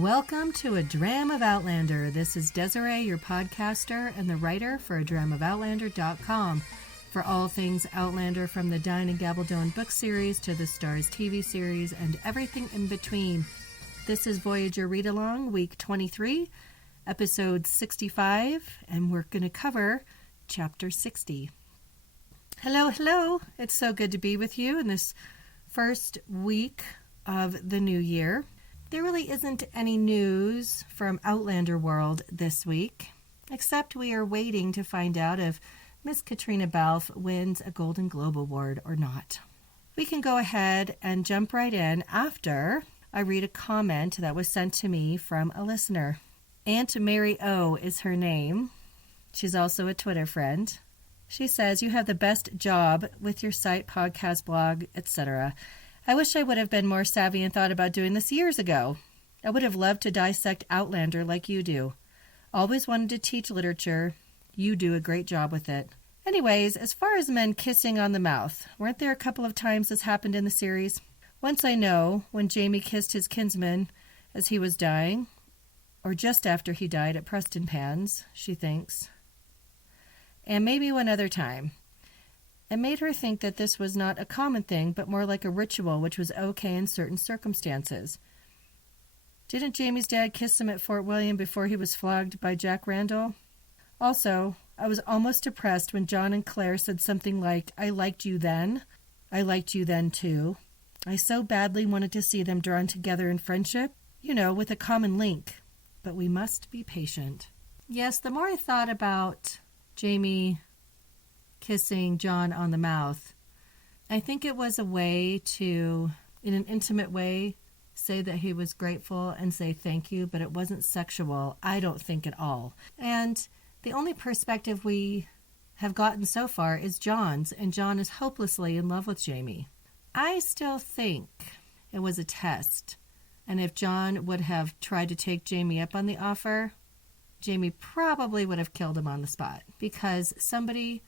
Welcome to A Dram of Outlander. This is Desiree, your podcaster and the writer for adramofOutlander.com. For all things Outlander, from the Dine and Gabaldon book series to the Starz TV series and everything in between. This is Voyager Read Along, week 23, episode 65, and we're going to cover chapter 60. Hello. It's so good to be with you in this first week of the new year. There really isn't any news from Outlander World this week, except we are waiting to find out if Miss Katrina Balfe wins a Golden Globe Award or not. We can go ahead and jump right in after I read a comment that was sent to me from a listener. Aunt Mary O is her name. She's also a Twitter friend. She says, "You have the best job with your site, podcast, blog, etc. I wish I would have been more savvy and thought about doing this years ago. I would have loved to dissect Outlander like you do. Always wanted to teach literature. You do a great job with it. Anyways, as far as men kissing on the mouth, weren't there a couple of times this happened in the series? Once I know, when Jamie kissed his kinsman as he was dying, or just after he died at Preston Pans, she thinks. And maybe one other time. It made her think that this was not a common thing, but more like a ritual, which was okay in certain circumstances. Didn't Jamie's dad kiss him at Fort William before he was flogged by Jack Randall? Also, I was almost depressed when John and Claire said something like, 'I liked you then. I liked you then, too.' I so badly wanted to see them drawn together in friendship, with a common link. But we must be patient." Yes, the more I thought about Jamie kissing John on the mouth, I think it was a way to, in an intimate way, say that he was grateful and say thank you, but it wasn't sexual, I don't think at all. And the only perspective we have gotten so far is John's, and John is hopelessly in love with Jamie. I still think it was a test, and if John would have tried to take Jamie up on the offer, Jamie probably would have killed him on the spot, because somebody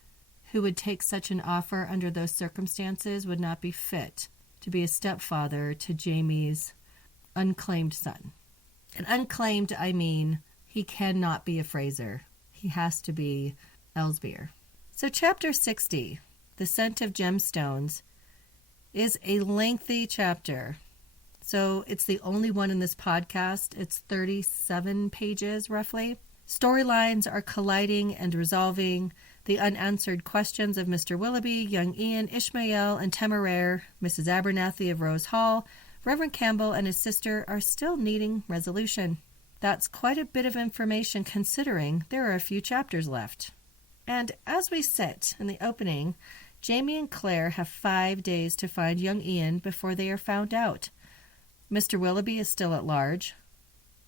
who would take such an offer under those circumstances would not be fit to be a stepfather to Jamie's unclaimed son. And unclaimed, I mean, he cannot be a Fraser. He has to be Ellesmere. So chapter 60, The Scent of Gemstones, is a lengthy chapter. So it's the only one in this podcast. It's 37 pages, roughly. Storylines are colliding and resolving. The unanswered questions of Mr. Willoughby, young Ian, Ishmael, and Temeraire, Mrs. Abernathy of Rose Hall, Reverend Campbell and his sister are still needing resolution. That's quite a bit of information considering there are a few chapters left. And as we sit in the opening, Jamie and Claire have 5 days to find young Ian before they are found out. Mr. Willoughby is still at large,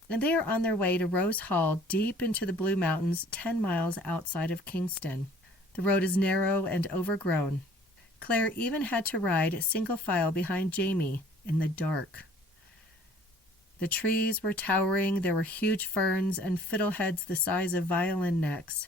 and they are on their way to Rose Hall deep into the Blue Mountains 10 miles outside of Kingston. The road is narrow and overgrown. Claire even had to ride single file behind Jamie in the dark. The trees were towering. There were huge ferns and fiddleheads the size of violin necks.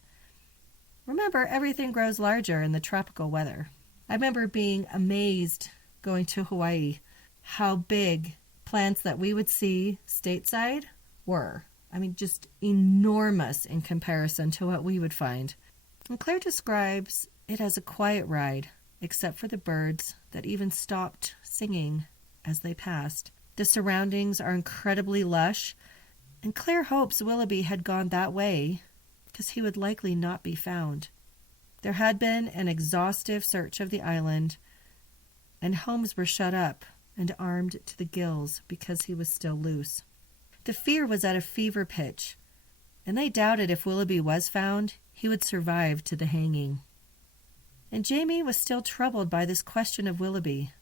Remember, everything grows larger in the tropical weather. I remember being amazed going to Hawaii how big plants that we would see stateside were. I mean, just enormous in comparison to what we would find. And Claire describes it as a quiet ride, except for the birds that even stopped singing as they passed. The surroundings are incredibly lush, and Claire hopes Willoughby had gone that way because he would likely not be found. There had been an exhaustive search of the island, and homes were shut up and armed to the gills because he was still loose. The fear was at a fever pitch, and they doubted if Willoughby was found, he would survive to the hanging. And Jamie was still troubled by this question of Willoughby.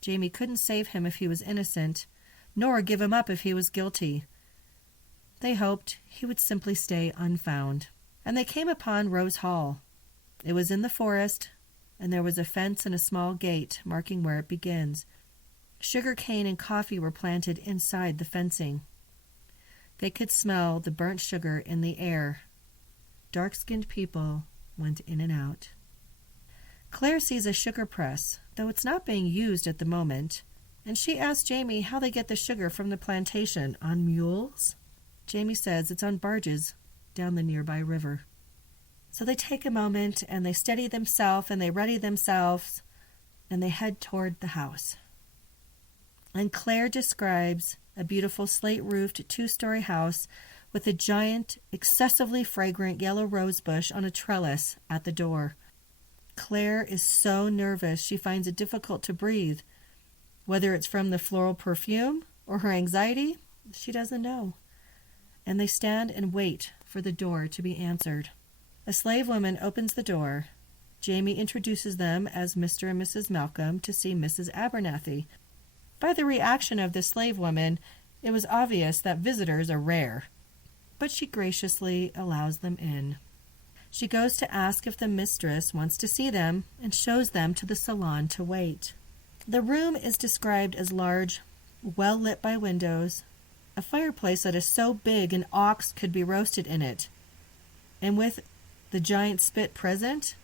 Jamie couldn't save him if he was innocent, nor give him up if he was guilty. They hoped he would simply stay unfound. And they came upon Rose Hall. It was in the forest, and there was a fence and a small gate marking where it begins. Sugar cane and coffee were planted inside the fencing. They could smell the burnt sugar in the air. Dark-skinned people went in and out. Claire sees a sugar press, though it's not being used at the moment. and she asks Jamie how they get the sugar from the plantation. On mules? Jamie says it's on barges down the nearby river. So they take a moment and they steady themselves and they ready themselves and they head toward the house. And Claire describes a beautiful slate-roofed 2-story house with a giant, excessively fragrant yellow rose bush on a trellis at the door. Claire is so nervous she finds it difficult to breathe. Whether it's from the floral perfume or her anxiety, she doesn't know. And they stand and wait for the door to be answered. A slave woman opens the door. Jamie introduces them as Mr. and Mrs. Malcolm to see Mrs. Abernathy. By the reaction of the slave woman, it was obvious that visitors are rare, but she graciously allows them in. She goes to ask if the mistress wants to see them and shows them to the salon to wait. The room is described as large, well lit by windows, a fireplace that is so big an ox could be roasted in it, and with the giant spit present,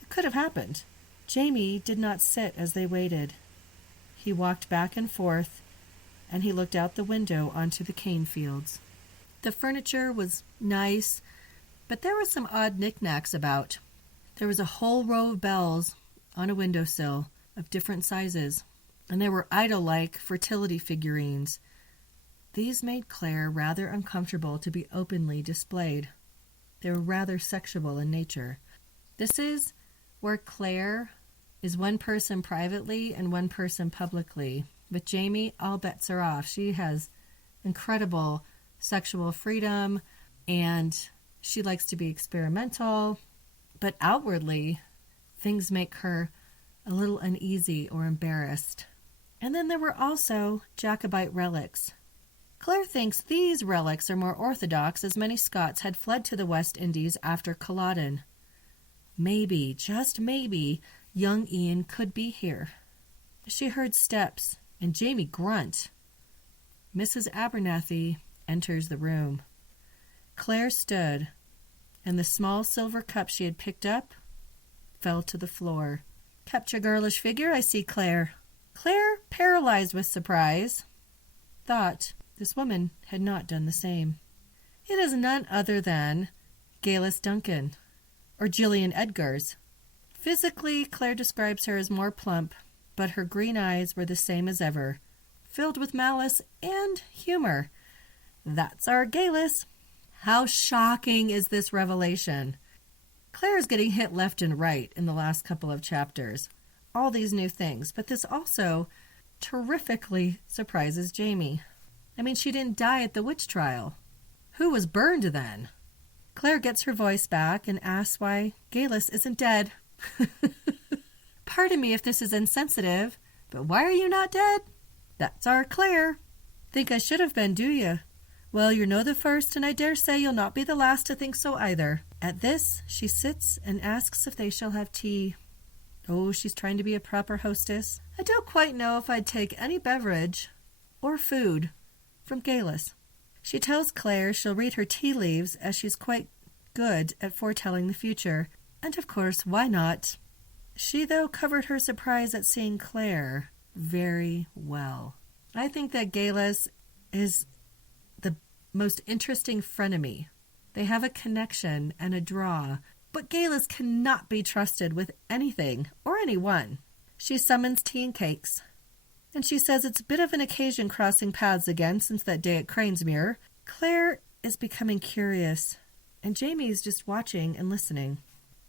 it could have happened. Jamie did not sit as they waited. He walked back and forth, and he looked out the window onto the cane fields. The furniture was nice, but there were some odd knickknacks about. There was a whole row of bells on a windowsill of different sizes, and there were idol-like fertility figurines. These made Claire rather uncomfortable to be openly displayed. They were rather sexual in nature. This is where Claire is one person privately and one person publicly. With Jamie, all bets are off. She has incredible sexual freedom, and she likes to be experimental, but outwardly, things make her a little uneasy or embarrassed. And then there were also Jacobite relics. Claire thinks these relics are more orthodox, as many Scots had fled to the West Indies after Culloden. Maybe, just maybe, young Ian could be here. She heard steps, and Jamie grunt. Mrs. Abernathy enters the room. Claire stood, and the small silver cup she had picked up fell to the floor. Kept your girlish figure, I see, Claire. Claire, paralyzed with surprise, thought this woman had not done the same. It is none other than Gaylis Duncan, or Gillian Edgars. Physically, Claire describes her as more plump, but her green eyes were the same as ever, filled with malice and humor. That's our Gaylis. How shocking is this revelation? Claire is getting hit left and right in the last couple of chapters. All these new things, but this also terrifically surprises Jamie. I mean, she didn't die at the witch trial. Who was burned then? Claire gets her voice back and asks why Gaylis isn't dead. Pardon me if this is insensitive, but why are you not dead? That's our Claire. Think I should have been, do you? Well, you're no the first, and I dare say you'll not be the last to think so either. At this, she sits and asks if they shall have tea. Oh, she's trying to be a proper hostess. I don't quite know if I'd take any beverage or food from Gaylis. She tells Claire she'll read her tea leaves, as she's quite good at foretelling the future. And of course, why not? She, though, covered her surprise at seeing Claire very well. I think that Gaylis is the most interesting frenemy. They have a connection and a draw, but Gaylis cannot be trusted with anything or anyone. She summons tea and cakes, and she says it's a bit of an occasion crossing paths again since that day at Cranesmere. Claire is becoming curious, and Jamie is just watching and listening.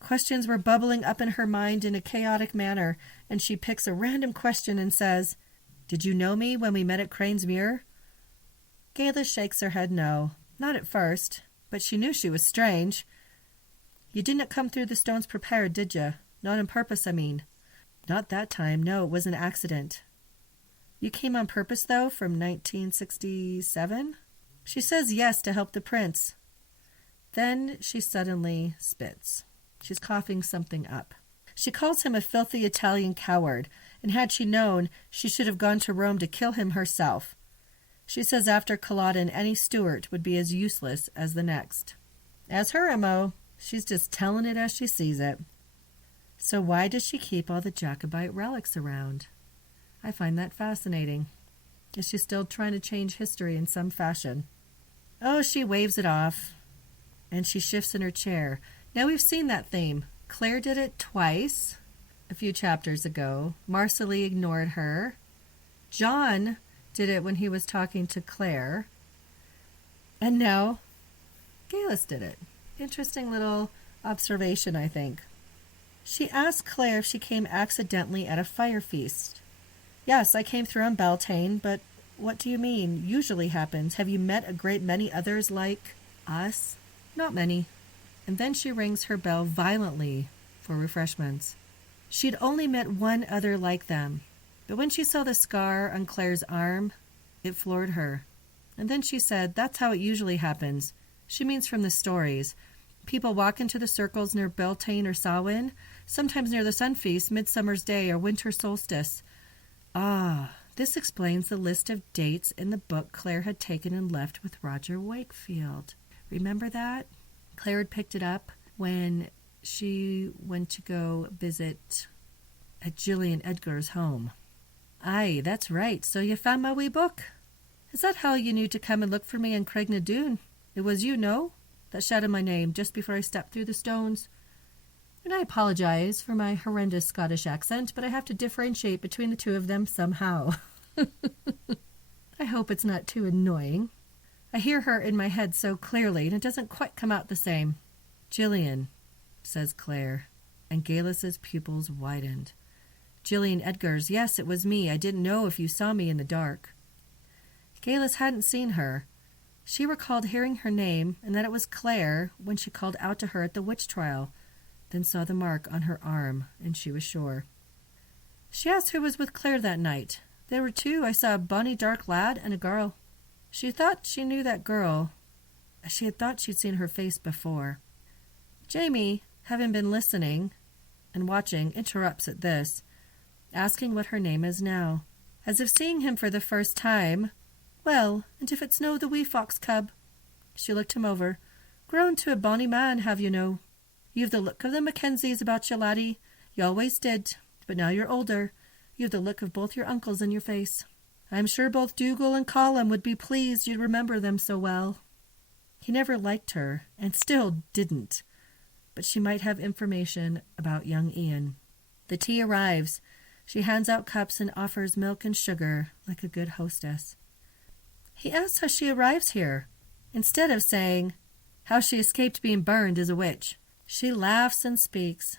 Questions were bubbling up in her mind in a chaotic manner, and she picks a random question and says, "Did you know me when we met at Cranesmere?" Gaylis shakes her head no. Not at first, but she knew she was strange. "You didn't come through the stones prepared, did you? Not on purpose, I mean." "Not that time, no, it was an accident." "You came on purpose, though, from 1967? She says yes to help the prince. Then she suddenly spits. She's coughing something up. She calls him a filthy Italian coward, and had she known, she should have gone to Rome to kill him herself. She says after Culloden, any Stuart would be as useless as the next. As her M.O., she's just telling it as she sees it. So why does she keep all the Jacobite relics around? I find that fascinating. Is she still trying to change history in some fashion? Oh, she waves it off, and she shifts in her chair. Now we've seen that theme. Claire did it twice a few chapters ago. Marcelly ignored her. John did it when he was talking to Claire. And now Galis did it. Interesting little observation, I think. She asked Claire if she came accidentally at a fire feast. Yes, I came through on Beltane, but what do you mean? Usually happens. Have you met a great many others like us? Not many. And then she rings her bell violently for refreshments. She'd only met one other like them, but when she saw the scar on Claire's arm, it floored her. And then she said, that's how it usually happens. She means from the stories. People walk into the circles near Beltane or Samhain, sometimes near the sun feast, Midsummer's Day, or winter solstice. Ah, this explains the list of dates in the book Claire had taken and left with Roger Wakefield. Remember that? Claire had picked it up when she went to go visit at Gillian Edgar's home. Aye, that's right. So you found my wee book? Is that how you knew to come and look for me in Craignadoon? It was you, no? That shouted my name just before I stepped through the stones. And I apologize for my horrendous Scottish accent, but I have to differentiate between the two of them somehow. I hope it's not too annoying. I hear her in my head so clearly, and it doesn't quite come out the same. Gillian, says Claire, and Galis's pupils widened. Gillian Edgar's, yes, it was me. I didn't know if you saw me in the dark. Galis hadn't seen her. She recalled hearing her name, and that it was Claire when she called out to her at the witch trial, then saw the mark on her arm, and she was sure. She asked who was with Claire that night. There were two. I saw a bonny dark lad and a girl. She thought she knew that girl. She had thought she'd seen her face before. Jamie, having been listening and watching, interrupts at this, asking what her name is now, as if seeing him for the first time. Well, and if it's no the wee fox cub. She looked him over. Grown to a bonny man, have you no? You've the look of the Mackenzies about you, laddie. You always did, but now you're older. You've the look of both your uncles in your face. I'm sure both Dougal and Colin would be pleased you'd remember them so well. He never liked her, and still didn't, but she might have information about young Ian. The tea arrives. She hands out cups and offers milk and sugar like a good hostess. He asks how she arrives here, instead of saying how she escaped being burned as a witch. She laughs and speaks.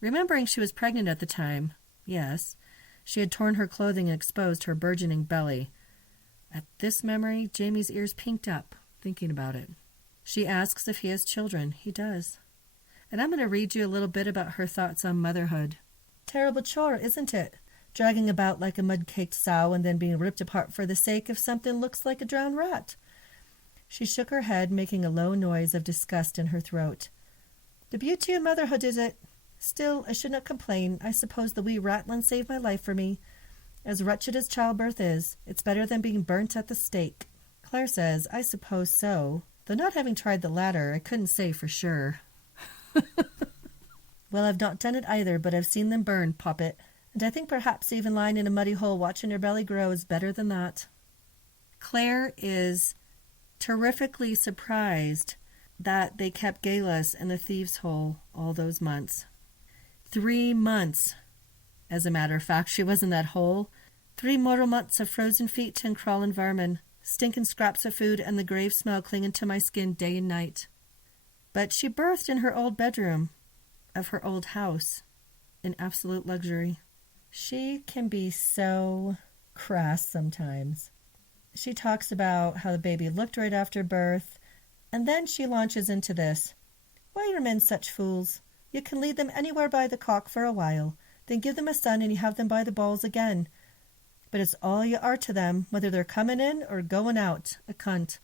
Remembering she was pregnant at the time, yes, she had torn her clothing and exposed her burgeoning belly. At this memory, Jamie's ears pinked up, thinking about it. She asks if he has children. He does. And I'm going to read you a little bit about her thoughts on motherhood. Terrible chore, isn't it? Dragging about like a mud-caked sow and then being ripped apart for the sake of something looks like a drowned rat. She shook her head, making a low noise of disgust in her throat. The beauty of motherhood is it. Still, I should not complain. I suppose the wee rattlin saved my life for me. As wretched as childbirth is, it's better than being burnt at the stake. Claire says, I suppose so. Though not having tried the latter, I couldn't say for sure. Well, I've not done it either, but I've seen them burn, poppet. And I think perhaps even lying in a muddy hole watching your belly grow is better than that. Claire is terrifically surprised that they kept Galis in the thieves' hole all those months. 3 months. As a matter of fact, she was in that hole. 3 mortal months of frozen feet and crawling vermin, stinking scraps of food and the grave smell clinging to my skin day and night. But she birthed in her old bedroom of her old house in absolute luxury. She can be so crass sometimes. She talks about how the baby looked right after birth, and then she launches into this. Why are men such fools? You can lead them anywhere by the cock for a while, then give them a son and you have them by the balls again. But it's all you are to them, whether they're coming in or going out, a cunt.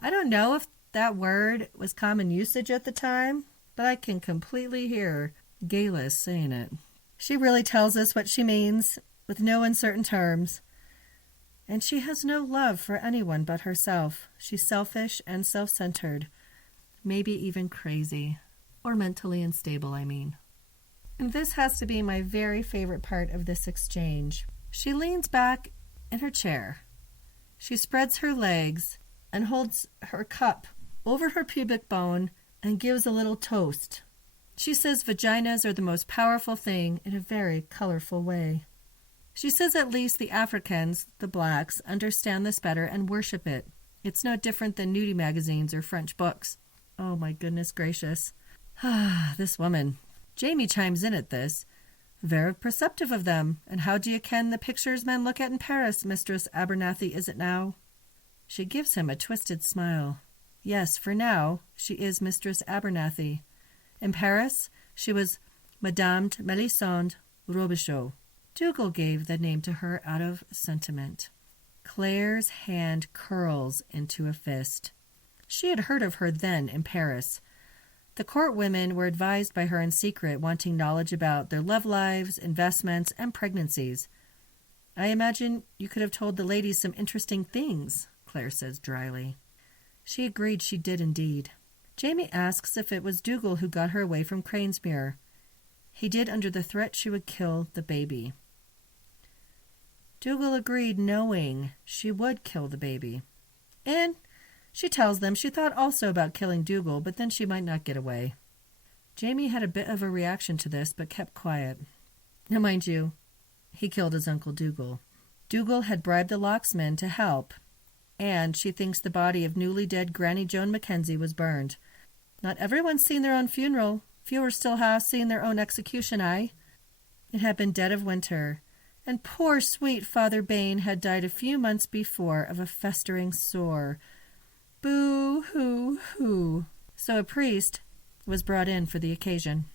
I don't know if that word was common usage at the time, but I can completely hear Galis saying it. She really tells us what she means, with no uncertain terms. And she has no love for anyone but herself. She's selfish and self-centered, maybe even crazy, or mentally unstable, I mean. And this has to be my very favorite part of this exchange. She leans back in her chair. She spreads her legs and holds her cup over her pubic bone and gives a little toast. She says vaginas are the most powerful thing in a very colorful way. She says at least the Africans, the blacks, understand this better and worship it. It's no different than nudie magazines or French books. Oh my goodness gracious. This woman. Jamie chimes in at this. Very perceptive of them. And how do you ken the pictures men look at in Paris, Mistress Abernathy, is it now? She gives him a twisted smile. Yes, for now, she is Mistress Abernathy. In Paris, she was Madame Melisande Robichaud. Dougal gave the name to her out of sentiment. Claire's hand curls into a fist. She had heard of her then in Paris. The court women were advised by her in secret, wanting knowledge about their love lives, investments, and pregnancies. I imagine you could have told the ladies some interesting things, Claire says dryly. She agreed she did indeed. Jamie asks if it was Dougal who got her away from Cranesmere. He did under the threat she would kill the baby. Dougal agreed, knowing she would kill the baby. And she tells them she thought also about killing Dougal, but then she might not get away. Jamie had a bit of a reaction to this, but kept quiet. Now, mind you, he killed his Uncle Dougal. Dougal had bribed the locksman to help, and she thinks the body of newly dead Granny Joan Mackenzie was burned. Not everyone's seen their own funeral. Fewer still have seen their own execution, It had been dead of winter, and poor sweet Father Bain had died a few months before of a festering sore. Boo-hoo-hoo. So a priest was brought in for the occasion.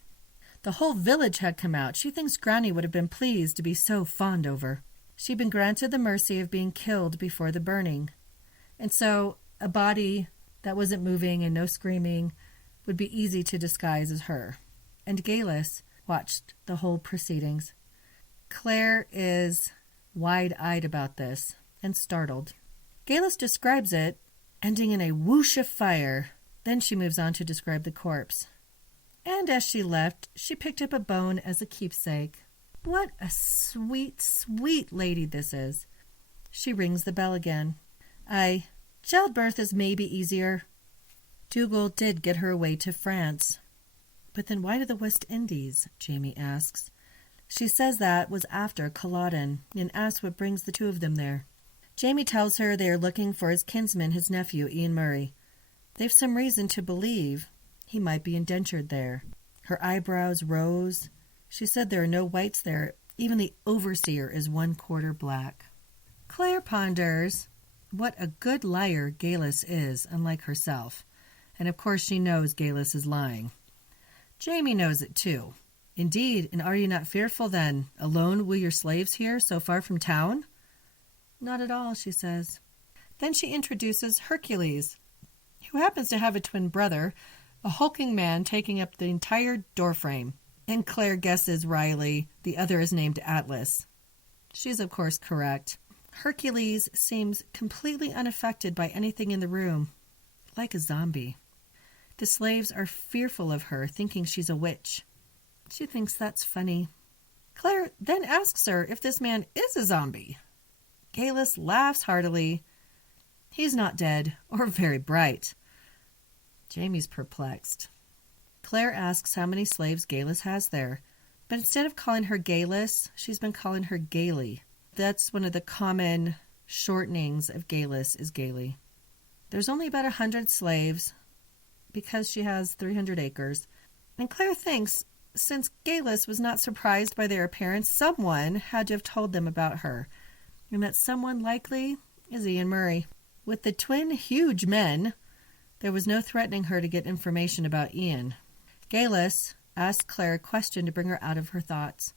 The whole village had come out. She thinks Granny would have been pleased to be so fond over. She'd been granted the mercy of being killed before the burning. And so a body that wasn't moving and no screaming would be easy to disguise as her. And Galus watched the whole proceedings. Claire is wide-eyed about this and startled. Galus describes it, ending in a whoosh of fire. Then she moves on to describe the corpse. And as she left, she picked up a bone as a keepsake. What a sweet, sweet lady this is. She rings the bell again. Childbirth is maybe easier. Dougal did get her away to France. But then why to the West Indies? Jamie asks. She says that was after Culloden, and asks what brings the two of them there. Jamie tells her they are looking for his kinsman, his nephew, Ian Murray. They've some reason to believe he might be indentured there. Her eyebrows rose. She said there are no whites there. Even the overseer is 1/4 black. Claire ponders what a good liar Galus is, unlike herself. And of course she knows Galus is lying. Jamie knows it too. Indeed, and are you not fearful then? Alone will your slaves here, so far from town? Not at all, she says. Then she introduces Hercules, who happens to have a twin brother, a hulking man taking up the entire doorframe. And Claire guesses wryly the other is named Atlas. She's of course correct. Hercules seems completely unaffected by anything in the room, like a zombie. The slaves are fearful of her, thinking she's a witch. She thinks that's funny. Claire then asks her if this man is a zombie. Galus laughs heartily. He's not dead, or very bright. Jamie's perplexed. Claire asks how many slaves Galus has there, but instead of calling her Galus, she's been calling her Gaily. That's one of the common shortenings of Galus is Gaily. There's only about 100 slaves, because she has 300 acres, and Claire thinks since Galus was not surprised by their appearance, someone had to have told them about her, and that someone likely is Ian Murray. With the twin huge men, there was no threatening her to get information about Ian. Galus asked Claire a question to bring her out of her thoughts,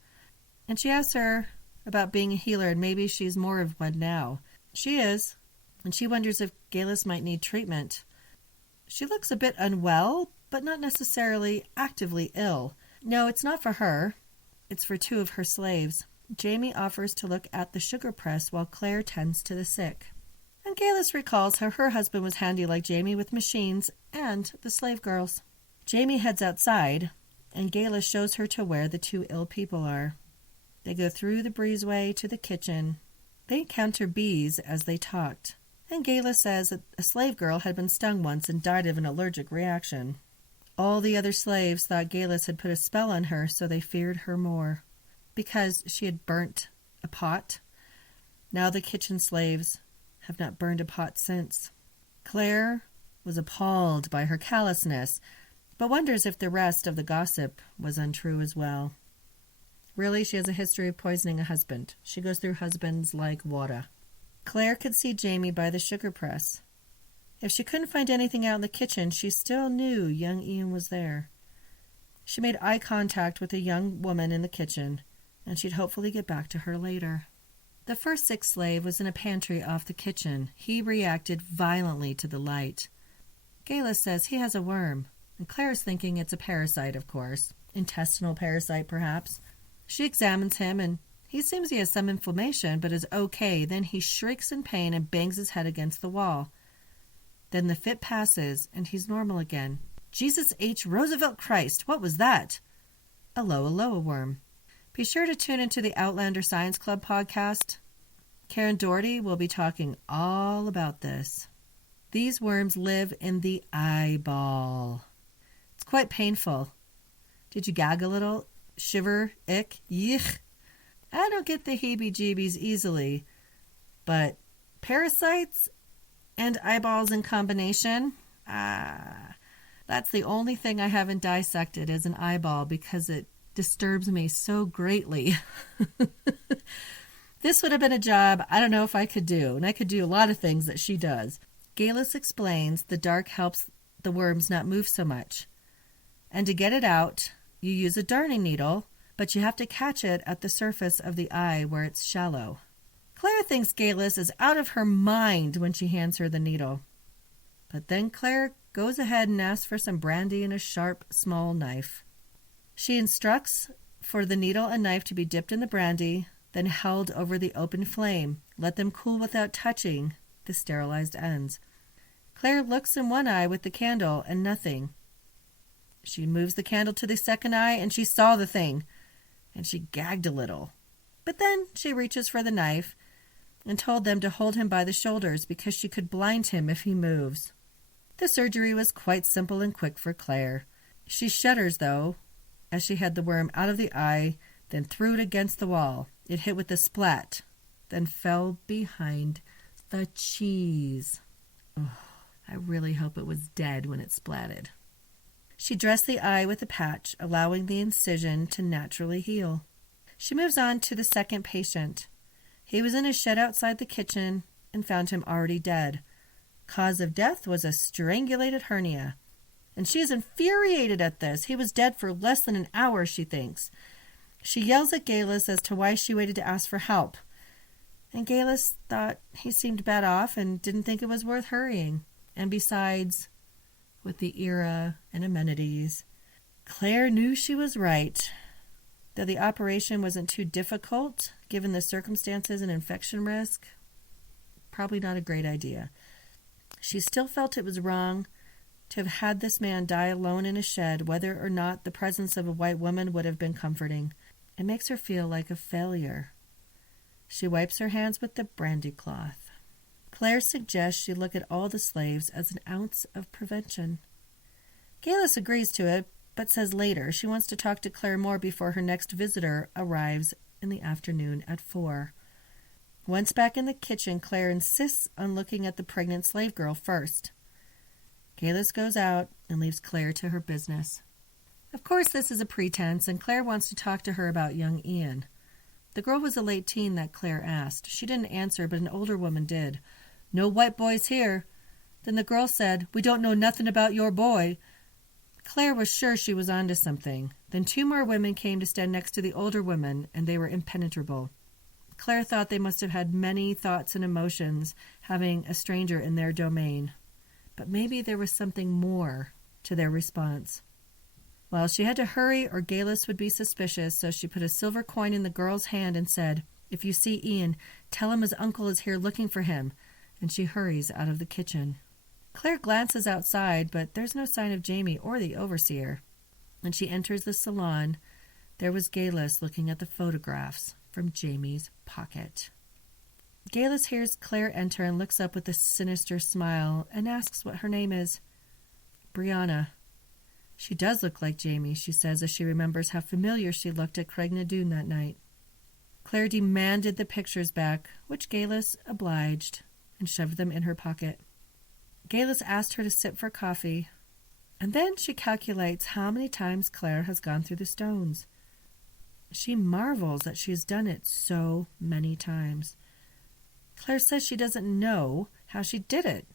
and she asks her about being a healer, and maybe she's more of one now. She is, and she wonders if Galus might need treatment. She looks a bit unwell, but not necessarily actively ill. No, it's not for her. It's for 2 of her slaves. Jamie offers to look at the sugar press while Claire tends to the sick. And Galus recalls how her husband was handy like Jamie with machines and the slave girls. Jamie heads outside, and Galus shows her to where the 2 ill people are. They go through the breezeway to the kitchen. They encounter bees as they talked, and Gayla says that a slave girl had been stung once and died of an allergic reaction. All the other slaves thought Gayla had put a spell on her, so they feared her more, because she had burnt a pot. Now the kitchen slaves have not burned a pot since. Claire was appalled by her callousness, but wonders if the rest of the gossip was untrue as well. Really, she has a history of poisoning a husband. She goes through husbands like water. Claire could see Jamie by the sugar press. If she couldn't find anything out in the kitchen, she still knew young Ian was there. She made eye contact with a young woman in the kitchen, and she'd hopefully get back to her later. The first sick slave was in a pantry off the kitchen. He reacted violently to the light. Gayla says he has a worm, and Claire's thinking it's a parasite, of course. Intestinal parasite, perhaps. She examines him, and he seems he has some inflammation, but is okay. Then he shrieks in pain and bangs his head against the wall. Then the fit passes, and he's normal again. Jesus H. Roosevelt Christ, what was that? A Loa worm. Be sure to tune into the Outlander Science Club podcast. Karen Doherty will be talking all about this. These worms live in the eyeball. It's quite painful. Did you gag a little? Shiver? Ick? Yuck? I don't get the heebie-jeebies easily, but parasites and eyeballs in combination? That's the only thing I haven't dissected as an eyeball because it disturbs me so greatly. This would have been a job I don't know if I could do, and I could do a lot of things that she does. Galis explains the dark helps the worms not move so much. And to get it out, you use a darning needle, but you have to catch it at the surface of the eye where it's shallow. Claire thinks Galis is out of her mind when she hands her the needle. But then Claire goes ahead and asks for some brandy and a sharp, small knife. She instructs for the needle and knife to be dipped in the brandy, then held over the open flame. Let them cool without touching the sterilized ends. Claire looks in one eye with the candle and nothing. She moves the candle to the second eye and she saw the thing, and she gagged a little. But then she reaches for the knife and told them to hold him by the shoulders because she could blind him if he moves. The surgery was quite simple and quick for Claire. She shudders, though, as she had the worm out of the eye, then threw it against the wall. It hit with a splat, then fell behind the cheese. Oh, I really hope it was dead when it splatted. She dressed the eye with a patch, allowing the incision to naturally heal. She moves on to the second patient. He was in a shed outside the kitchen and found him already dead. Cause of death was a strangulated hernia. And she is infuriated at this. He was dead for less than an hour, she thinks. She yells at Galis as to why she waited to ask for help. And Galis thought he seemed bad off and didn't think it was worth hurrying. And besides, with the era and amenities, Claire knew she was right. Though the operation wasn't too difficult, given the circumstances and infection risk, probably not a great idea. She still felt it was wrong to have had this man die alone in a shed, whether or not the presence of a white woman would have been comforting. It makes her feel like a failure. She wipes her hands with the brandy cloth. Claire suggests she look at all the slaves as an ounce of prevention. Galis agrees to it, but says later she wants to talk to Claire more before her next visitor arrives in the afternoon at 4. Once back in the kitchen, Claire insists on looking at the pregnant slave girl first. Galis goes out and leaves Claire to her business. Of course, this is a pretense, and Claire wants to talk to her about young Ian. The girl was a late teen that Claire asked. She didn't answer, but an older woman did. "No white boys here." Then the girl said, "We don't know nothing about your boy." Claire was sure she was onto something. Then 2 more women came to stand next to the older women, and they were impenetrable. Claire thought they must have had many thoughts and emotions having a stranger in their domain. But maybe there was something more to their response. Well, she had to hurry or Galis would be suspicious, so she put a silver coin in the girl's hand and said, "If you see Ian, tell him his uncle is here looking for him," and she hurries out of the kitchen. Claire glances outside, but there's no sign of Jamie or the overseer. When she enters the salon, There was Galus looking at the photographs from Jamie's pocket. Galus hears Claire enter and looks up with a sinister smile and asks what her name is. Brianna. She does look like Jamie, she says as she remembers how familiar she looked at Craignadoon that night. Claire demanded the pictures back, which Galus obliged and shoved them in her pocket. Galus asked her to sit for coffee, and then she calculates how many times Claire has gone through the stones. She marvels that she has done it so many times. Claire says she doesn't know how she did it,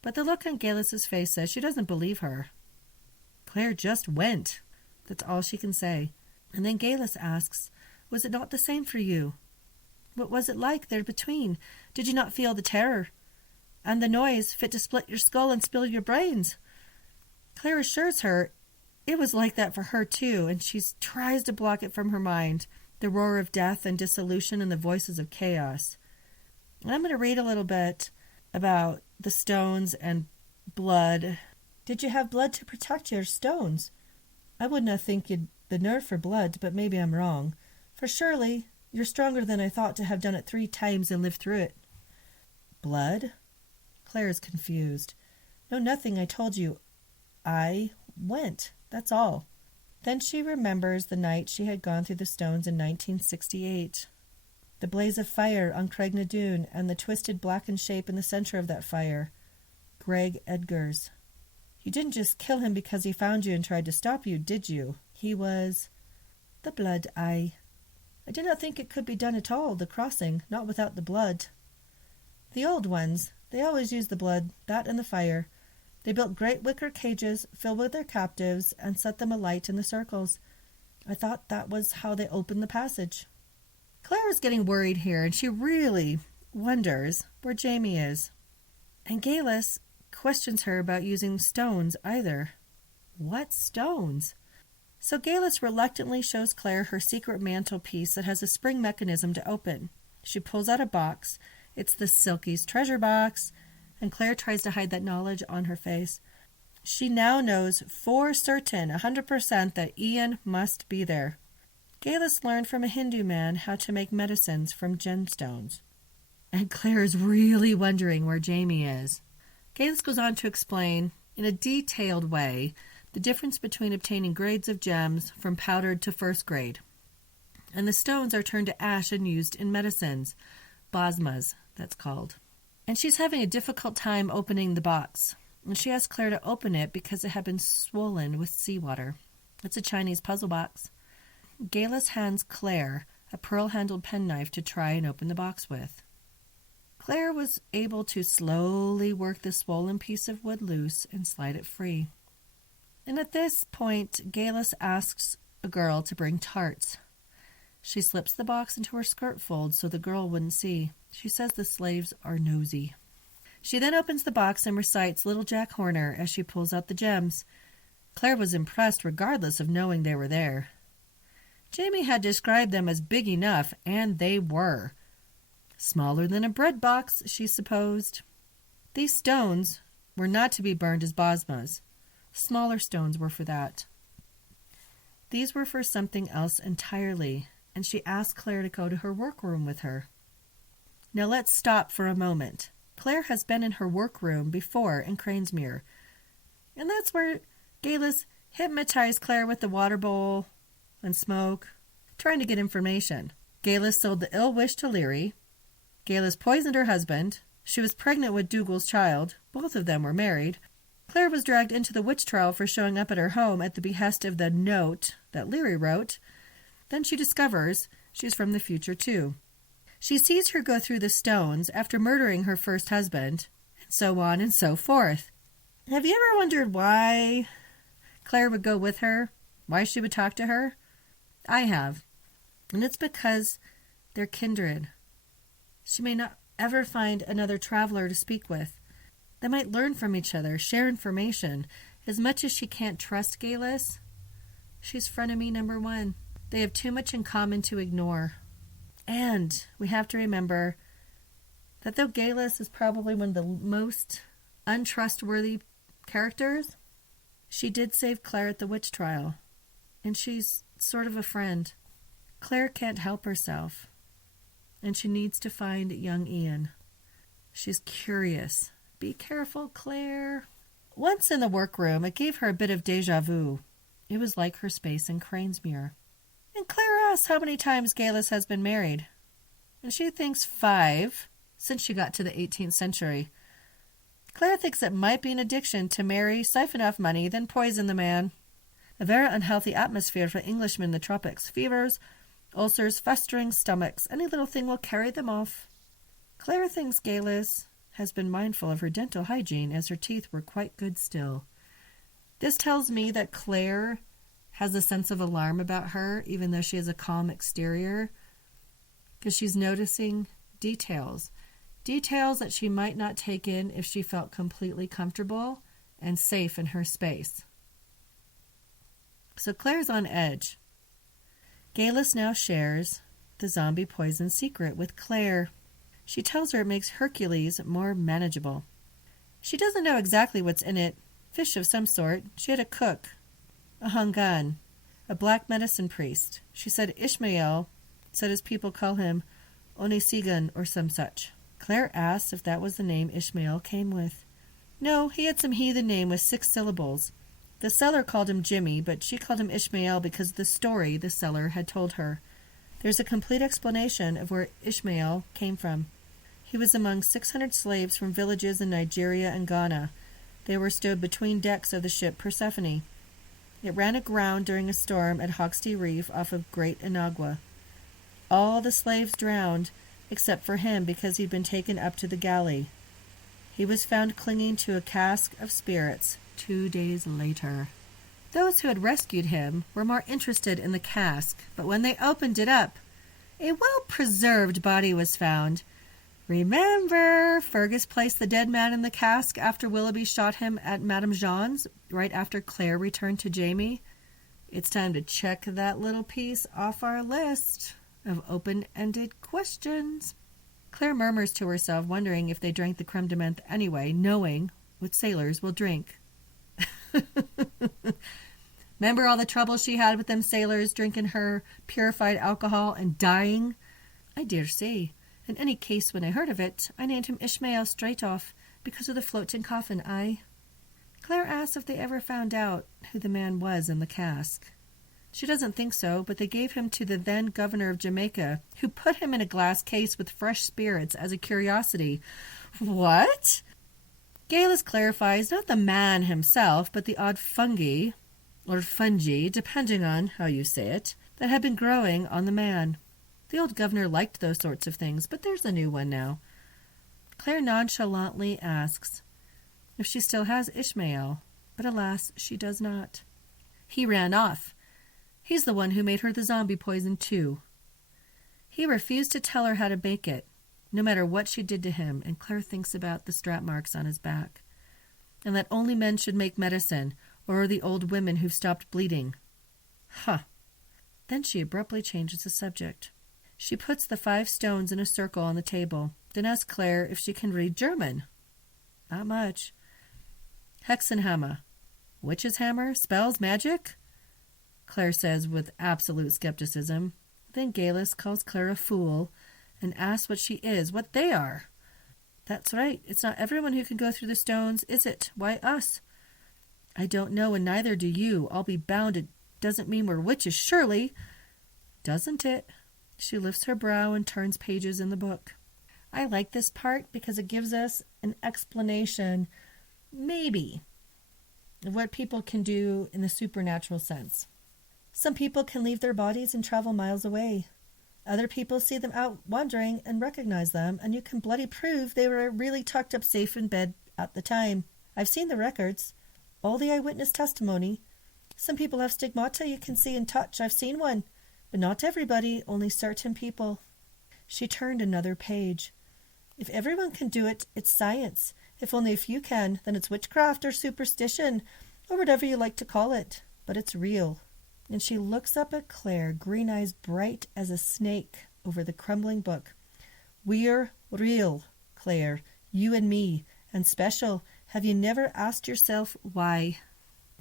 but the look on Galus's face says she doesn't believe her. Claire just went. That's all she can say. And then Galus asks, was it not the same for you? What was it like there between? Did you not feel the terror? And the noise fit to split your skull and spill your brains? Claire assures her it was like that for her too, and she tries to block it from her mind, the roar of death and dissolution and the voices of chaos. And I'm going to read a little bit about the stones and blood. Did you have blood to protect your stones? I would not think you'd the nerve for blood, but maybe I'm wrong. For surely you're stronger than I thought to have done it 3 times and lived through it. Blood? Claire is confused. No, nothing. I told you. I went. That's all. Then she remembers the night she had gone through the stones in 1968. The blaze of fire on Craignadoon and the twisted blackened shape in the center of that fire. Greg Edgars. You didn't just kill him because he found you and tried to stop you, did you? He was... The blood, I did not think it could be done at all, the crossing, not without the blood. The old ones, they always used the blood, that and the fire. They built great wicker cages filled with their captives and set them alight in the circles. I thought that was how they opened the passage. Claire is getting worried here, and she really wonders where Jamie is. And Galus questions her about using stones either. What stones? So Galus reluctantly shows Claire her secret mantelpiece that has a spring mechanism to open. She pulls out a box. It's the Silky's treasure box, and Claire tries to hide that knowledge on her face. She now knows for certain, 100%, that Ian must be there. Galus learned from a Hindu man how to make medicines from gemstones. And Claire is really wondering where Jamie is. Galus goes on to explain, in a detailed way, the difference between obtaining grades of gems from powdered to first grade. And the stones are turned to ash and used in medicines. Bosmas, that's called. And she's having a difficult time opening the box. And she asks Claire to open it because it had been swollen with seawater. It's a Chinese puzzle box. Galus hands Claire a pearl-handled penknife to try and open the box with. Claire was able to slowly work the swollen piece of wood loose and slide it free. And at this point, Galus asks a girl to bring tarts. She slips the box into her skirt fold so the girl wouldn't see. She says the slaves are nosy. She then opens the box and recites Little Jack Horner as she pulls out the gems. Claire was impressed regardless of knowing they were there. Jamie had described them as big enough, and they were. Smaller than a bread box, she supposed. These stones were not to be burned as bosmas. Smaller stones were for that. These were for something else entirely, and she asked Claire to go to her workroom with her. Now let's stop for a moment. Claire has been in her workroom before in Cranesmere, and that's where Galus hypnotized Claire with the water bowl and smoke, trying to get information. Galus sold the ill wish to Leary. Galus poisoned her husband. She was pregnant with Dougal's child. Both of them were married. Claire was dragged into the witch trial for showing up at her home at the behest of the note that Leary wrote. Then she discovers she's from the future, too. She sees her go through the stones after murdering her first husband, and so on and so forth. Have you ever wondered why Claire would go with her? Why she would talk to her? I have. And it's because they're kindred. She may not ever find another traveler to speak with. They might learn from each other, share information. As much as she can't trust Galus, she's frenemy number 1. They have too much in common to ignore. And we have to remember that though Galus is probably one of the most untrustworthy characters, she did save Claire at the witch trial. And she's sort of a friend. Claire can't help herself, and she needs to find young Ian. She's curious. Be careful, Claire. Once in the workroom, it gave her a bit of déjà vu. It was like her space in Cranesmuir. And Claire asks how many times Galus has been married. And she thinks 5, since she got to the 18th century. Claire thinks it might be an addiction to marry, siphon off money, then poison the man. A very unhealthy atmosphere for Englishmen in the tropics. Fevers, ulcers, festering stomachs. Any little thing will carry them off. Claire thinks Galus has been mindful of her dental hygiene, as her teeth were quite good still. This tells me that Claire has a sense of alarm about her, even though she has a calm exterior, because she's noticing details that she might not take in if she felt completely comfortable and safe in her space. So Claire's on edge. Galus now shares the zombie poison secret with Claire. She tells her it makes Hercules more manageable. She doesn't know exactly what's in it. Fish of some sort. She had a cook, a Hungan, a black medicine priest. She said Ishmael, said his people call him Onesigan or some such. Claire asked if that was the name Ishmael came with. No, he had some heathen name with 6 syllables. The seller called him Jimmy, but she called him Ishmael because of the story the seller had told her. There's a complete explanation of where Ishmael came from. He was among 600 slaves from villages in Nigeria and Ghana. They were stowed between decks of the ship Persephone. It ran aground during a storm at Hoxtee Reef off of Great Inagua. All the slaves drowned, except for him because he'd been taken up to the galley. He was found clinging to a cask of spirits 2 days later. Those who had rescued him were more interested in the cask, but when they opened it up, a well-preserved body was found. Remember, Fergus placed the dead man in the cask after Willoughby shot him at Madame Jean's, right after Claire returned to Jamie? It's time to check that little piece off our list of open-ended questions. Claire murmurs to herself, wondering if they drank the creme de menthe anyway, knowing what sailors will drink. Remember all the trouble she had with them sailors drinking her purified alcohol and dying? I dare say. In any case, when I heard of it, I named him Ishmael straight off, because of the floating coffin, Claire asks if they ever found out who the man was in the cask. She doesn't think so, but they gave him to the then governor of Jamaica, who put him in a glass case with fresh spirits as a curiosity. What? Galus clarifies not the man himself, but the odd fungi, or fungi, depending on how you say it, that had been growing on the man. The old governor liked those sorts of things, but there's a new one now. Claire nonchalantly asks if she still has Ishmael, but alas, she does not. He ran off. He's the one who made her the zombie poison, too. He refused to tell her how to make it, no matter what she did to him, and Claire thinks about the strap marks on his back, and that only men should make medicine, or the old women who've stopped bleeding. Then she abruptly changes the subject. She puts the 5 stones in a circle on the table, then asks Claire if she can read German. Not much. Hexenhammer. Witch's hammer? Spells? Magic? Claire says with absolute skepticism. Then Galus calls Claire a fool and asks what she is, what they are. That's right. It's not everyone who can go through the stones, is it? Why us? I don't know, and neither do you. I'll be bound it doesn't mean we're witches, surely. Doesn't it? She lifts her brow and turns pages in the book. I like this part because it gives us an explanation, maybe, of what people can do in the supernatural sense. Some people can leave their bodies and travel miles away. Other people see them out wandering and recognize them, and you can bloody prove they were really tucked up safe in bed at the time. I've seen the records, all the eyewitness testimony. Some people have stigmata you can see and touch. I've seen one. But not everybody, only certain people. She turned another page. If everyone can do it, it's science. If only a few can, then it's witchcraft or superstition, or whatever you like to call it. But it's real. And she looks up at Claire, green eyes bright as a snake over the crumbling book. We're real, Claire, you and me, and special. Have you never asked yourself why?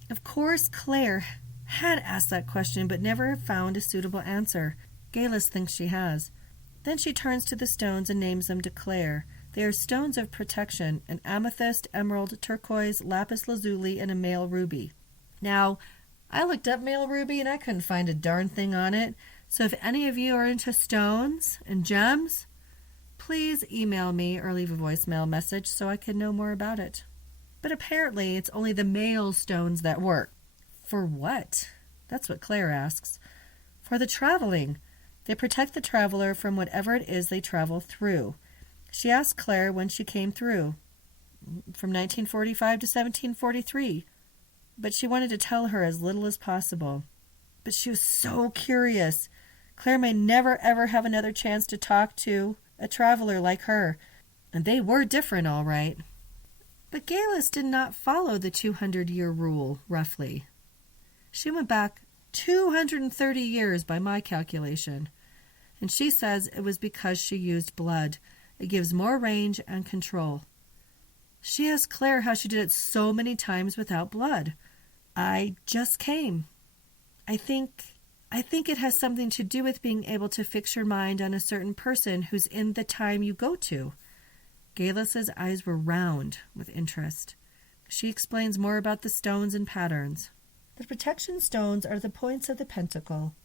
Of course Claire had asked that question but never found a suitable answer. Galus thinks she has. Then she turns to the stones and names them to Claire. They are stones of protection: an amethyst, emerald, turquoise, lapis lazuli, and a male ruby. Now, I looked up male ruby and I couldn't find a darn thing on it. So if any of you are into stones and gems, please email me or leave a voicemail message so I can know more about it. But apparently it's only the male stones that work. For what? That's what Claire asks. For the traveling. They protect the traveler from whatever it is they travel through. She asked Claire when she came through. From 1945 to 1743. But she wanted to tell her as little as possible. But she was so curious. Claire may never ever have another chance to talk to a traveler like her. And they were different, all right. But Galus did not follow the 200-year rule, roughly. She went back 230 years by my calculation. And she says it was because she used blood. It gives more range and control. She asked Claire how she did it so many times without blood. I just came. I think it has something to do with being able to fix your mind on a certain person who's in the time you go to. Galus's eyes were round with interest. She explains more about the stones and patterns. The protection stones are the points of the pentacle.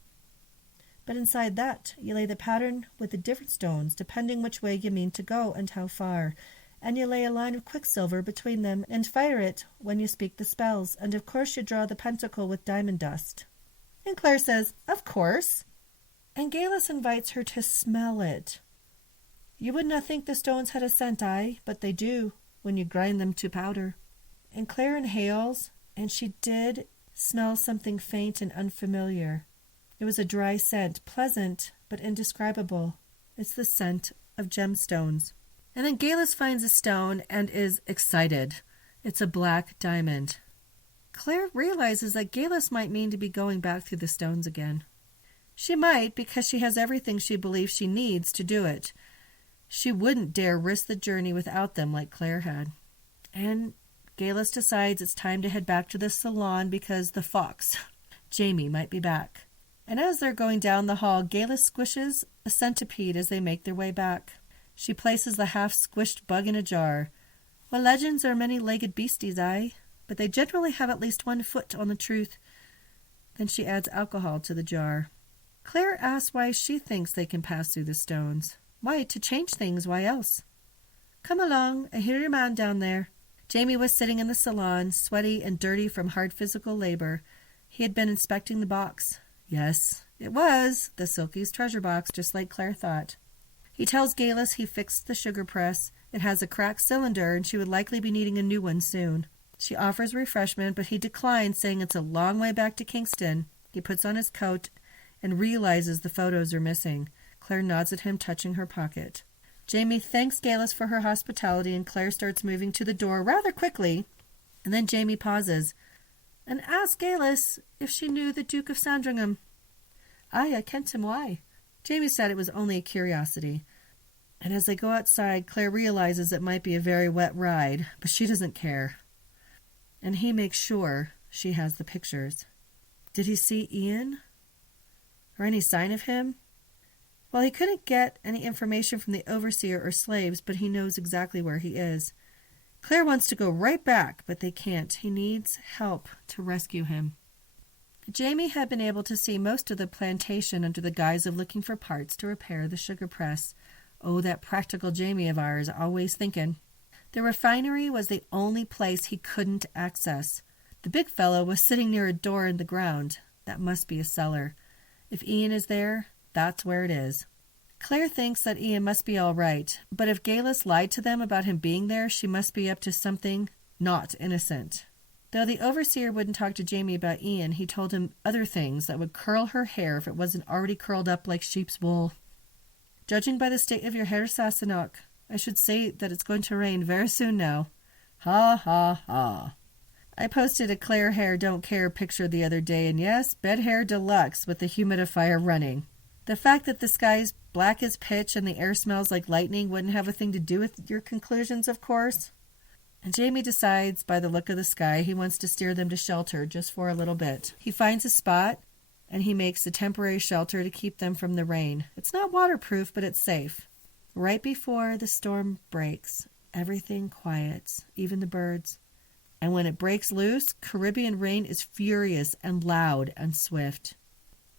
But inside that, you lay the pattern with the different stones, depending which way you mean to go and how far. And you lay a line of quicksilver between them and fire it when you speak the spells. And of course you draw the pentacle with diamond dust. And Claire says, of course. And Galus invites her to smell it. You would not think the stones had a scent, but they do, when you grind them to powder. And Claire inhales, and she did smell something faint and unfamiliar. It was a dry scent, pleasant but indescribable. It's the scent of gemstones. And then Galus finds a stone and is excited. It's a black diamond. Claire realizes that Galus might mean to be going back through the stones again. She might, because she has everything she believes she needs to do it. She wouldn't dare risk the journey without them like Claire had. And Galus decides it's time to head back to the salon because the fox, Jamie, might be back. And as they're going down the hall, Galus squishes a centipede as they make their way back. She places the half-squished bug in a jar. Well, legends are many-legged beasties, but they generally have at least 1 foot on the truth. Then she adds alcohol to the jar. Claire asks why she thinks they can pass through the stones. Why, to change things, why else? Come along, I hear your man down there. Jamie was sitting in the salon, sweaty and dirty from hard physical labor. He had been inspecting the box. Yes, it was the Silky's treasure box, just like Claire thought. He tells Galus he fixed the sugar press. It has a cracked cylinder, and she would likely be needing a new one soon. She offers refreshment, but he declines, saying it's a long way back to Kingston. He puts on his coat and realizes the photos are missing. Claire nods at him, touching her pocket. Jamie thanks Galus for her hospitality, and Claire starts moving to the door rather quickly. And then Jamie pauses and asks Galus if she knew the Duke of Sandringham. I kent him why. Jamie said it was only a curiosity. And as they go outside, Claire realizes it might be a very wet ride, but she doesn't care. And he makes sure she has the pictures. Did he see Ian? Or any sign of him? Well, he couldn't get any information from the overseer or slaves, but he knows exactly where he is. Claire wants to go right back, but they can't. He needs help to rescue him. Jamie had been able to see most of the plantation under the guise of looking for parts to repair the sugar press. Oh, that practical Jamie of ours, always thinking. The refinery was the only place he couldn't access. The big fellow was sitting near a door in the ground. That must be a cellar. If Ian is there, that's where it is. Claire thinks that Ian must be all right, but if Galus lied to them about him being there, she must be up to something not innocent. Though the overseer wouldn't talk to Jamie about Ian, he told him other things that would curl her hair if it wasn't already curled up like sheep's wool. Judging by the state of your hair, Sassenach, I should say that it's going to rain very soon now. Ha, ha, ha. I posted a Claire hair don't care picture the other day, and yes, bed hair deluxe with the humidifier running. The fact that the sky's black as pitch and the air smells like lightning wouldn't have a thing to do with your conclusions, of course. And Jamie decides, by the look of the sky, he wants to steer them to shelter just for a little bit. He finds a spot, and he makes a temporary shelter to keep them from the rain. It's not waterproof, but it's safe. Right before the storm breaks, everything quiets, even the birds. And when it breaks loose, Caribbean rain is furious and loud and swift.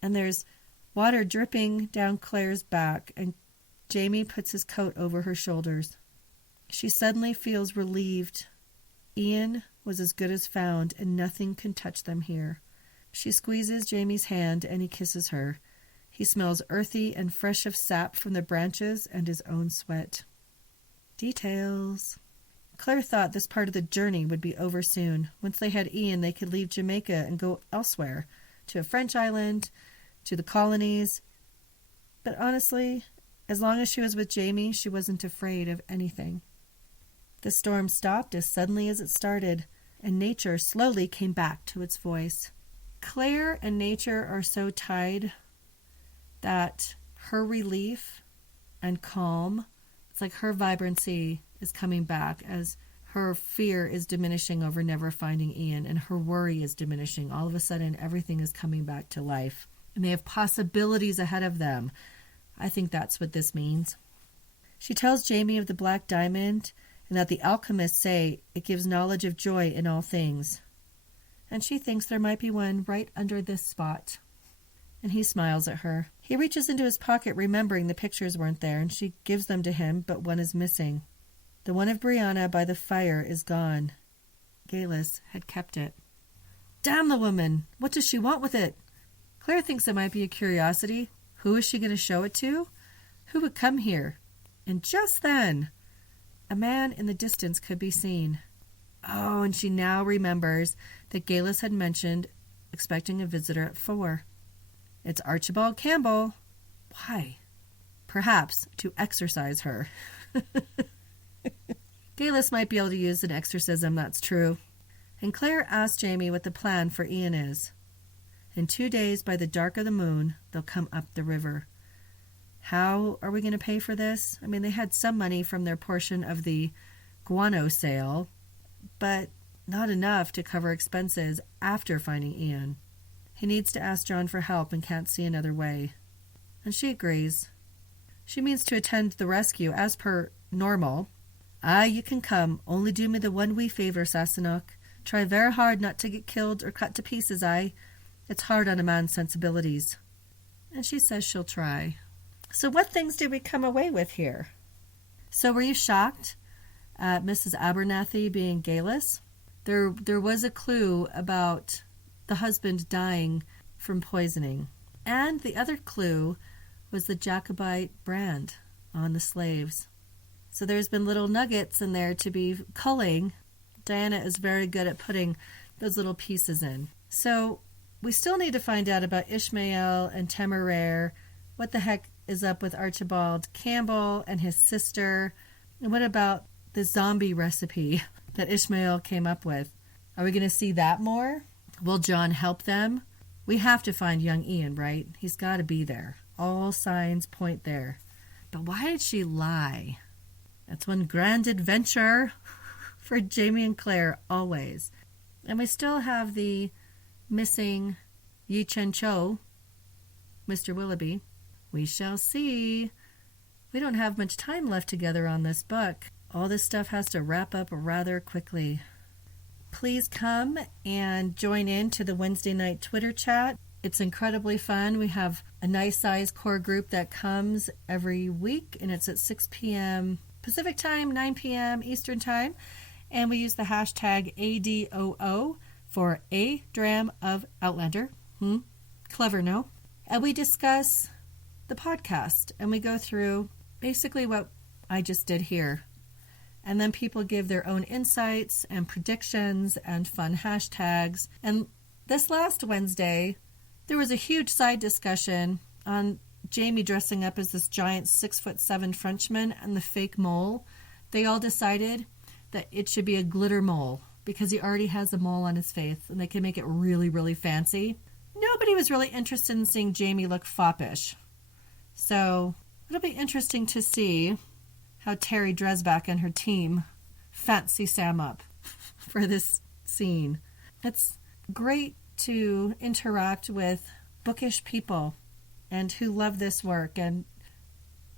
And there's water dripping down Claire's back, and Jamie puts his coat over her shoulders. She suddenly feels relieved. Ian was as good as found, and nothing can touch them here. She squeezes Jamie's hand, and he kisses her. He smells earthy and fresh of sap from the branches and his own sweat. Details. Claire thought this part of the journey would be over soon. Once they had Ian, they could leave Jamaica and go elsewhere, to a French island, to the colonies. But honestly, as long as she was with Jamie, she wasn't afraid of anything. The storm stopped as suddenly as it started, and nature slowly came back to its voice. Claire and nature are so tied that her relief and calm, it's like her vibrancy is coming back as her fear is diminishing over never finding Ian, and her worry is diminishing. All of a sudden, everything is coming back to life, and they have possibilities ahead of them. I think that's what this means. She tells Jamie of the black diamond and that the alchemists say it gives knowledge of joy in all things. And she thinks there might be one right under this spot. And he smiles at her. He reaches into his pocket, remembering the pictures weren't there, and she gives them to him, but one is missing. The one of Brianna by the fire is gone. Galis had kept it. Damn the woman! What does she want with it? Claire thinks it might be a curiosity. Who is she going to show it to? Who would come here? And just then, a man in the distance could be seen. Oh, and she now remembers that Galis had mentioned expecting a visitor at 4. It's Archibald Campbell. Why? Perhaps to exorcise her. Galis might be able to use an exorcism, that's true. And Claire asks Jamie what the plan for Ian is. In 2 days, by the dark of the moon, they'll come up the river. How are we going to pay for this? I mean, they had some money from their portion of the guano sale, but not enough to cover expenses after finding Ian. He needs to ask John for help and can't see another way. And she agrees. She means to attend the rescue as per normal. Aye, you can come. Only do me the one wee favour, Sassenach. Try very hard not to get killed or cut to pieces, aye. It's hard on a man's sensibilities. And she says she'll try. So what things did we come away with here? So were you shocked at Mrs. Abernathy being Galis? There was a clue about the husband dying from poisoning. And the other clue was the Jacobite brand on the slaves. So there's been little nuggets in there to be culling. Diana is very good at putting those little pieces in. So we still need to find out about Ishmael and Temeraire. What the heck is up with Archibald Campbell and his sister? And what about the zombie recipe that Ishmael came up with? Are we going to see that more? Will John help them? We have to find young Ian, right? He's got to be there. All signs point there. But why did she lie? That's one grand adventure for Jamie and Claire, always. And we still have the missing Yi Chen Cho, Mr. Willoughby. We shall see. We don't have much time left together on this book. All this stuff has to wrap up rather quickly. Please come and join in to the Wednesday night Twitter chat. It's incredibly fun. We have a nice size core group that comes every week, and it's at 6 p.m. Pacific time, 9 p.m. Eastern time. And we use the hashtag ADOO for A Dram of Outlander. Clever, no? And we discuss the podcast, and we go through basically what I just did here. And then people give their own insights and predictions and fun hashtags. And this last Wednesday, there was a huge side discussion on Jamie dressing up as this giant 6'7" Frenchman and the fake mole. They all decided that it should be a glitter mole because he already has a mole on his face and they can make it really, really fancy. Nobody was really interested in seeing Jamie look foppish. So it'll be interesting to see how Terry Dresbach and her team fancy Sam up for this scene. It's great to interact with bookish people and who love this work. And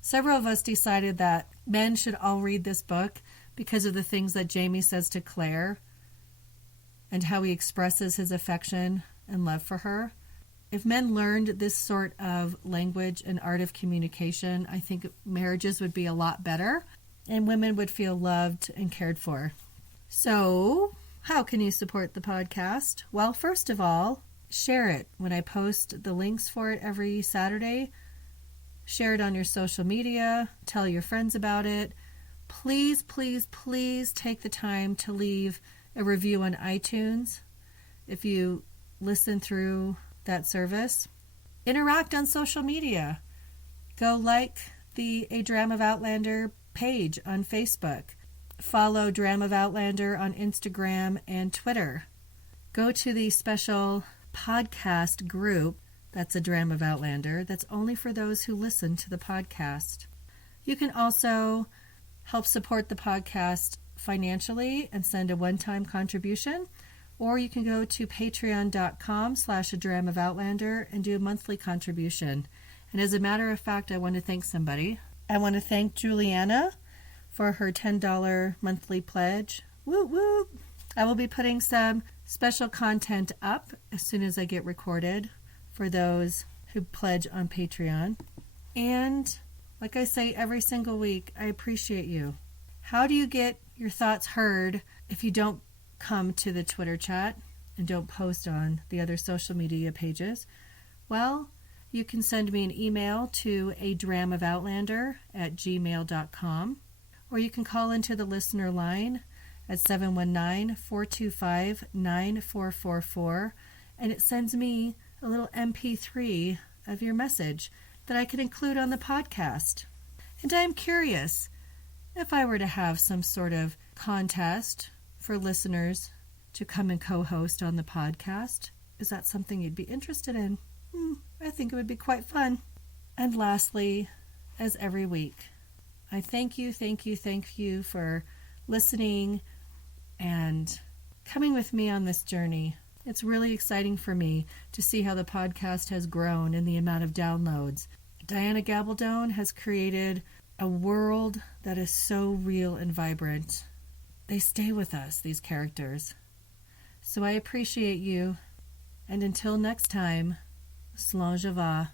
several of us decided that men should all read this book because of the things that Jamie says to Claire and how he expresses his affection and love for her. If men learned this sort of language and art of communication, I think marriages would be a lot better and women would feel loved and cared for. So, how can you support the podcast? Well, first of all, share it. When I post the links for it every Saturday, share it on your social media, tell your friends about it. Please, please, please take the time to leave a review on iTunes if you listen through that service. Interact on social media. Go like the A Dram of Outlander page on Facebook. Follow Dram of Outlander on Instagram and Twitter. Go to the special podcast group that's A Dram of Outlander. That's only for those who listen to the podcast. You can also help support the podcast financially and send a one-time contribution, or you can go to patreon.com/A Dram of Outlander and do a monthly contribution. And as a matter of fact, I want to thank somebody. I want to thank Juliana for her $10 monthly pledge. Woo woo! I will be putting some special content up as soon as I get recorded for those who pledge on Patreon. And like I say every single week, I appreciate you. How do you get your thoughts heard if you don't come to the Twitter chat and don't post on the other social media pages? Well, you can send me an email to adramofoutlander@gmail.com, or you can call into the listener line at 719-425-9444, and it sends me a little MP3 of your message that I can include on the podcast. And I'm curious, if I were to have some sort of contest for listeners to come and co-host on the podcast, is that something you'd be interested in? I think it would be quite fun. And lastly, as every week, I thank you for listening and coming with me on this journey. It's really exciting for me to see how the podcast has grown in the amount of downloads. Diana Gabaldon has created a world that is so real and vibrant. They stay with us, these characters. So I appreciate you. And until next time, Slán je va.